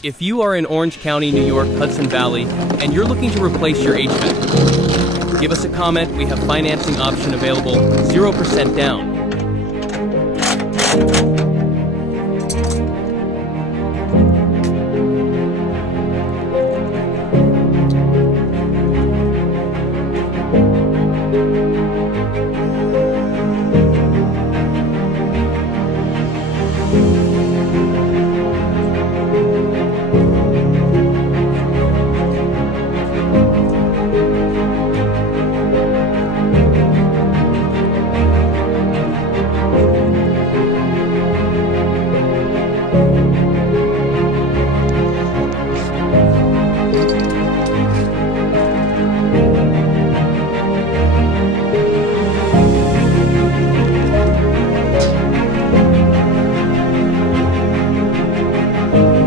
If you are in Orange County, New York, Hudson Valley, and you're looking to replace your HVAC, give us a comment. We have financing option available, 0% down.